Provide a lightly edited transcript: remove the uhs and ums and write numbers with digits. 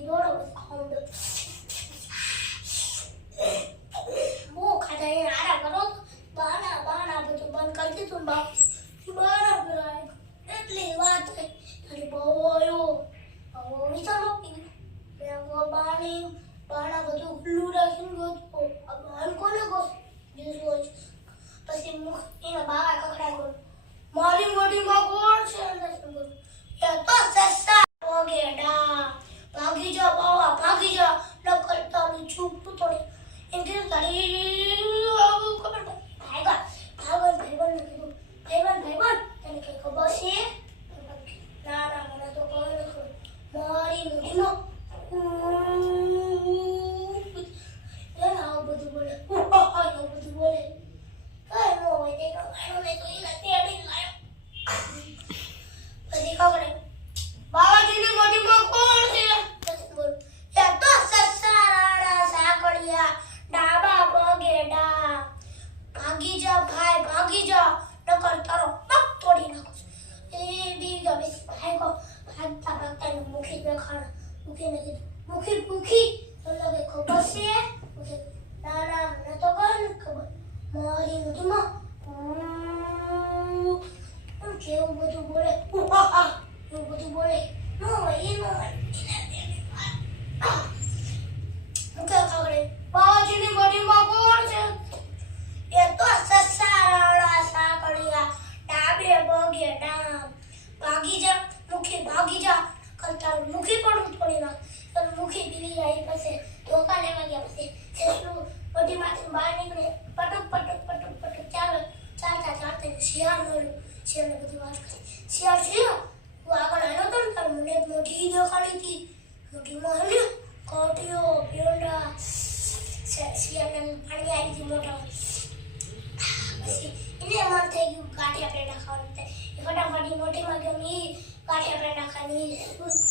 પછી દોડો ખાઉં બહુ ખાધા એને આરા કરો બાના બધું બંધ કરી દીધું બાના પીરાય એટલી વાત થઈ તારી બહુ આવ્યો વિચારો બાણા બધું ખુલ્લું રાખીને ગયો બાન કોને ગો જોઈ પછી એના બાવા કકડા ગયો મારી મોઢીમાં કોણ છે એ તો સસ્તા પોગેડા ભાગી જા બાવા ભાગી જા ન કરતા ચૂપ થોડી એમ કે તારી આવું ખબર ભાગા ભાઈબંધ કીધું ભાઈબંધ તને કઈ ખબર છે ના મને તો કોઈ નથી મારી મોઢીમાં આવું બધું બોલે આવું બધું બોલે કઈ નો હોય તે કમાણો ને તો એના તેડી લાયો પછી ખબર બાવાજીની મોઢીમાં કોણ છે પછી બોલ એ તો સસ્સા રાડા સાકડિયા ડાબા બગેડા ભાગી જા ભાઈ ભાગી જા નકર તારો પગ તોડી નાખું એ બી ગમે ભાઈ કો ભાગતા મુખી દેખાડા મુખી તમને ખબર છે ના મને તો કઈ નથી ખબર મારી મોઢીમાં કેવું બધું બોલે એવું બધું બોલે નો હોય એ નો હોય મુકે ખબર બાવાજીની મોઢીમાં કોણ છે એ તો સસ્સા રાડા સાકડિયા ડાબે બગે ડામ ભાગી જા ભાગી જા કરતા મુખી પણ થોડી નાખ તો મુખી પીવી જાય પછી ધોકા લેવા ગયા પછી સેસલું મોઢીમાંથી બહાર નીકળે પટક ચાલતા શિયાળ મળ્યું શિયાળને બધી વાત કરી શિયાળ હું આગળ આવ્યો હતો ને તાર મને મોઢી દેખાડી હતી મોઢીમાં હલ્યો કોટીઓ પીંડા શિયાળને પાણી આવી હતી મોટા પછી એને મન થઈ ગયું ગાંઠિયા પેંડા ખાવાનું એ ફટાફટ મોઢીમાં ગયો એ ગાંઠિયા પેંડા ખાવાની